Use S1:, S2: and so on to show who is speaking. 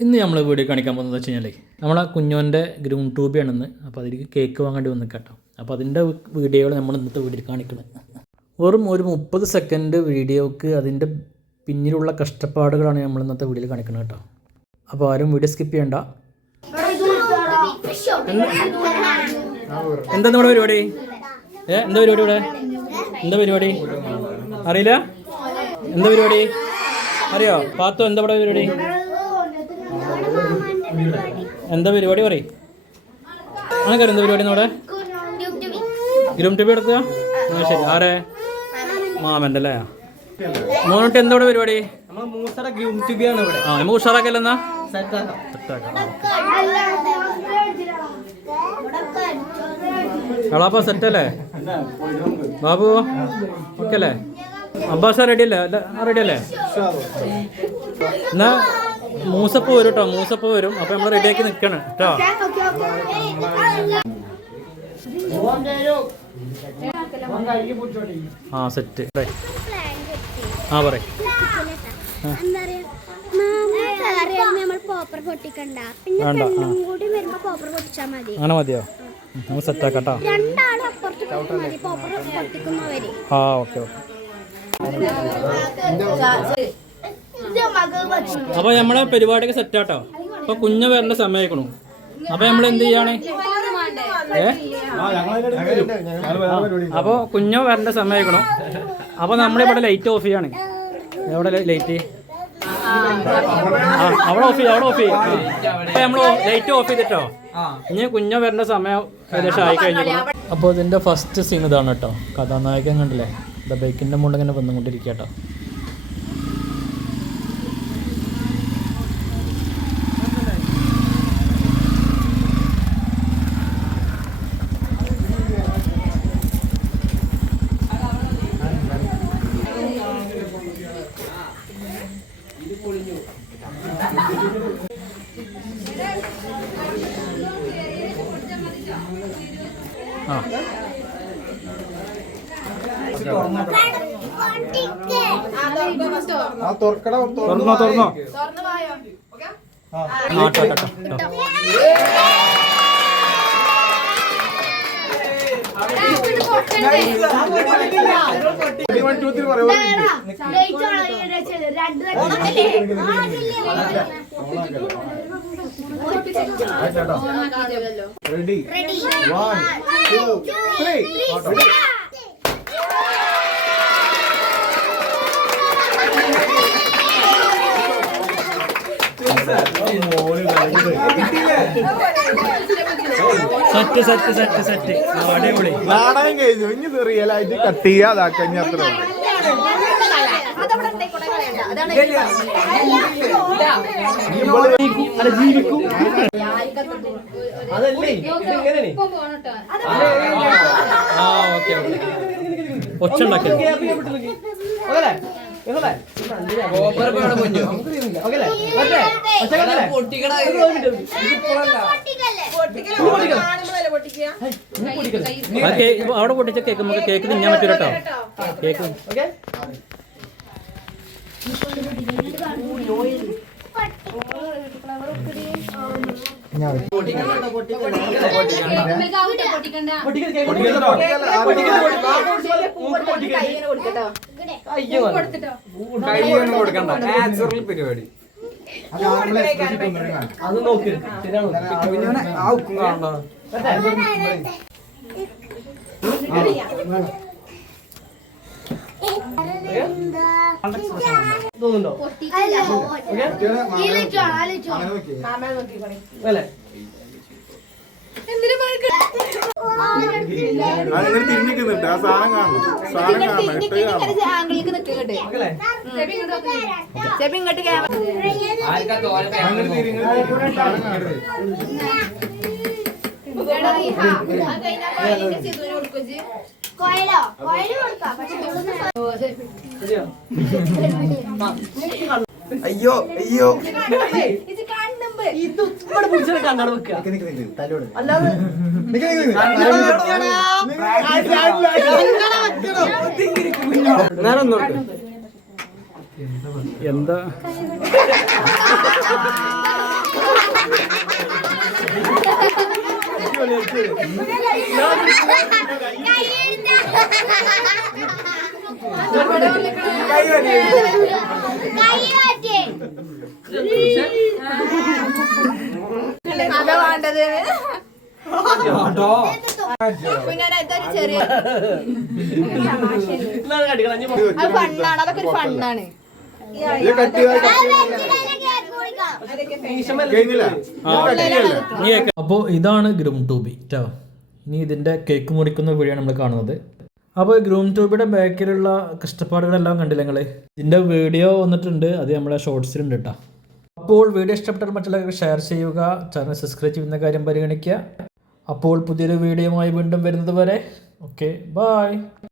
S1: ഇന്ന് നമ്മൾ വീഡിയോ കാണിക്കാൻ പോകുന്നത് വെച്ച് കഴിഞ്ഞാൽ നമ്മളെ കുഞ്ഞോന്റെ ഗ്രൂം ട്യൂബിയാണെന്ന് അപ്പോൾ അതിലേക്ക് കേക്ക് വാങ്ങേണ്ടി വന്നു കേട്ടോ. അപ്പോൾ അതിന്റെ വീഡിയോകൾ നമ്മൾ ഇന്നത്തെ വീഡിയോയിൽ കാണിക്കുന്നത് വെറും ഒരു മുപ്പത് സെക്കൻഡ് വീഡിയോക്ക് അതിന്റെ പിന്നിലുള്ള കഷ്ടപ്പാടുകളാണ് നമ്മൾ ഇന്നത്തെ വീഡിയോയിൽ കാണിക്കുന്നത് കേട്ടോ. അപ്പോൾ ആരും വീഡിയോ സ്കിപ്പ് ചെയ്യണ്ട. എന്താ നമ്മുടെ പരിപാടി? ഏ എന്താ പരിപാടി ഇവിടെ? എന്താ പരിപാടി? അറിയില്ല? എന്താ പരിപാടി? അറിയോ? പാത്തു എന്താ ഇവിടെ പരിപാടി? എന്താ പരിപാടി പറയും. അങ്ങനെ എന്താ പരിപാടി നമ്മുടെ ഗ്രൂം ടൂബി എടുക്കുക? ആ, ശരി. ആരെ? മാമന്റെ അല്ലേ? മോനോട്ട് എന്താ ഇവിടെ പരിപാടി? ആ നമുക്ക് ഉഷാറാക്കല്ല എന്നാ കളാപ്പ സെറ്റ് അല്ലേ ബാബു ഓക്കെ അല്ലേ അബ്ബാസ് റെഡി അല്ലേ റെഡി അല്ലേ എന്നാ മൂസപ്പ് വരും കേട്ടോ മൂസപ്പ് വരും. അപ്പൊ നമ്മൾ റെഡി റെഡിയാക്കി നിൽക്കണം കേട്ടോ ആ സെറ്റ്. ആ പറ അങ്ങനെ മതിയോ? നമുക്ക് സെറ്റാക്കാം കേട്ടോ
S2: രണ്ടാളും അപ്പുറത്ത് പോയിട്ട് മതി. പോപ്പർ പൊട്ടിക്കുന്നവര്
S1: ആ ഓക്കെ ഓക്കെ. അപ്പൊ നമ്മളെ പരിപാടിയൊക്കെ സെറ്റ് ആട്ടോ. അപ്പൊ കുഞ്ഞ് വരേണ്ട സമയക്കണു അപ്പൊ നമ്മൾ എന്ത് ചെയ്യാണ്? അപ്പൊ കുഞ്ഞോ വരേണ്ട സമയക്കണു അപ്പൊ നമ്മളിവിടെ ലൈറ്റ് ഓഫ് ചെയ്യാണ്. എവിടെ ലൈറ്റ് അവിടെ ഓഫ് ചെയ്യ അവിടെ ഓഫ് ചെയ്യ. നമ്മൾ ലൈറ്റ് ഓഫ് ചെയ്തിട്ടോ? ഇനി കുഞ്ഞ് വരേണ്ട സമയം ഏകദേശം ആയി കഴിഞ്ഞു. അപ്പോൾ ഇതിന്റെ ഫസ്റ്റ് സീൻ ഇതാണ് കേട്ടോ. കഥാനായകൻ കണ്ടില്ലേ? ദ ബൈക്കിന്റെ മുകളിൽ ഇങ്ങനെ വന്നുകൊണ്ടിരിക്കുക കേട്ടോ. ആ
S3: ആ തുറക്കട
S1: തുറന്നോ തുറന്നോ ആ ട്ടോ, ട്ടോ,
S3: ready one two three
S1: set set set set. അടിപൊളി.
S3: നാടകം കഴിഞ്ഞു. ഇനി ആയിട്ട് കട്ട് ചെയ്യാ അതാക്കാൻ ഇനി അത്ര ജീവിക്കും അതല്ലേ ഇതെങ്ങനെയാണ്
S1: ആ ഓക്കെ ഓക്കെ. ഒച്ച ഉണ്ടാക്കി അവിടെ പൊട്ടിച്ച കേക്ക് നമുക്ക് കേക്ക് തിന്നാൻ പറ്റൂല കേട്ടോ കേക്ക്
S3: അത് നോക്കി ശരിയാണോ? തോന്നുന്നുണ്ടോ? അല്ലേ?
S4: തിരിഞ്ഞിക്കുന്നുണ്ട് ആ സാധനം കാണണം. സാധനം കാണണം.
S5: ആംഗിളിലേക്ക് ചെപ്പി ഇങ്ങോട്ട്. ക്യാമറ
S4: അങ്ങനെ തിരിഞ്ഞ് സാധനം കാണരുത്
S2: കോയലോ കോയൽ കൊടുക്കാം. പക്ഷെ
S3: അയ്യോ അയ്യോ.
S2: ഇത്
S6: ഇവിടെ പിടിച്ചിട്ട് കണ്ണട വെക്കുക. അല്ലാതെ നേരം കൈ
S1: എന്താ
S5: അതാ വേണ്ടത്
S1: അപ്പോൾ ഇതാണ് ഗ്രൂം ടൂബി കേട്ടോ ഇനി ഇതിന്റെ കേക്ക് മുറിക്കുന്ന വീഡിയോ നമ്മൾ കാണുന്നത്. അപ്പോൾ ഗ്രൂം ട്യൂബിയുടെ ബാക്കിലുള്ള കഷ്ടപ്പാടുകളെല്ലാം കണ്ടില്ല ഇതിന്റെ വീഡിയോ വന്നിട്ടുണ്ട്. അത് നമ്മളെ ഷോർട്സിലുണ്ട് കേട്ടോ അപ്പോൾ വീഡിയോ ഇഷ്ടപ്പെട്ടാൽ മറ്റുള്ളവർക്ക് ഷെയർ ചെയ്യുക ചാനൽ സബ്സ്ക്രൈബ് ചെയ്യുന്ന കാര്യം പരിഗണിക്കുക. അപ്പോൾ പുതിയൊരു വീഡിയോയുമായി വീണ്ടും വരുന്നത് വരെ ഓക്കെ ബായ്